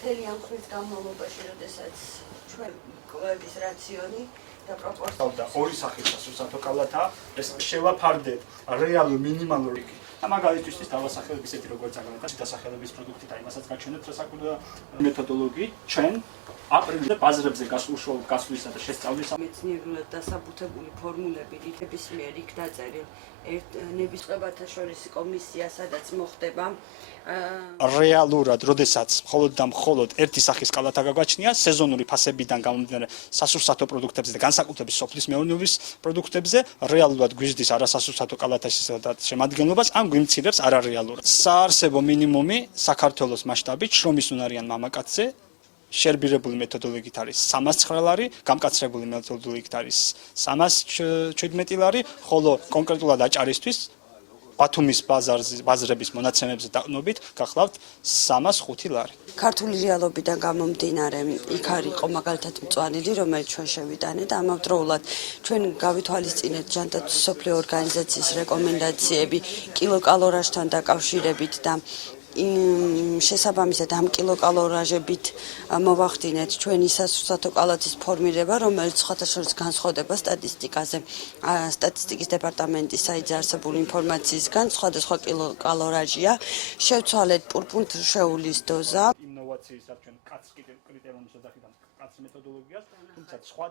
მთელი ამ ხნის განმავლობაში, როდესაც ჩვენ კვების რაციონი და პროპორცია ორი სახის სასურსათო კალათაა, ეს შევაფარდეთ რეალურ მინიმალურ რიგი. და მაგალითისთვის დავასახელებ ისეთი როგორც აგრეთვე დასახელების პროდუქტი და იმასაც გაჩვენებთ რასაკვირველია მეთოდოლოგი ჩვენ აპრილზე ბაზრებზე გასვლისა და შესწავლის მეცნიერულად დასაბუთებული ფორმულები ნებისმიერ იქ დაწერილ ნებისმიერ შორის კომისია, სადაც მოხდება რეალურად, როდესაც მხოლოდ და მხოლოდ ერთი სახის კალათა გაგვაჩნია, სეზონური ფასებიდან გამომდინარე სასურსათო პროდუქტებზე და განსაკუთრებით სოფლის მეურნეობის პროდუქტებზე, რეალურად გვიზრდის არასასურსათო კალათის შემადგენლობას, ან გვიმცირებს არარეალურად. საარსებო მინიმუმი საქართველოს მასშტაბით შრომის უნარიან მამაკაცზე შერბირებული მეთოდოლოგიით არის 309 ლარი, გამკაცრებული მეთოდოლოგიით არის 317 ლარი, ხოლო კონკრეტულად აჭარისთვის ბათუმის ბაზრების მონაცემებზე დაყნობით გახლავთ 305 ლარი. ქართული რეალობიდან გამომდინარე, იქ არის ყო მაგალითად მწვანილი, რომელიც ჩვენ შევიტანეთ, ამავდროულად ჩვენ გავითვალისწინეთ ჯანდაცვის მსოფლიო ორგანიზაციის რეკომენდაციები კილოკალორაჟთან დაკავშირებით და შესაბამისად ამ კილოკალორაჟებით მოვახდინეთ ჩვენი სასურსათო კალათის ფორმირება, რომელიც სხვათა შორის განსხვავდება სტატისტიკაზე. სტატისტიკის დეპარტამენტის საიტზე არსებული ინფორმაციისგან სხვადასხვა კილოკალორაჟია. შევცვალეთ პურპუნშეულის დოზა. ინოვაციის არჩენ კაც კრიტერიუმის ოთახიდან კაც მეთოდოლოგიას, თუმცა სხვა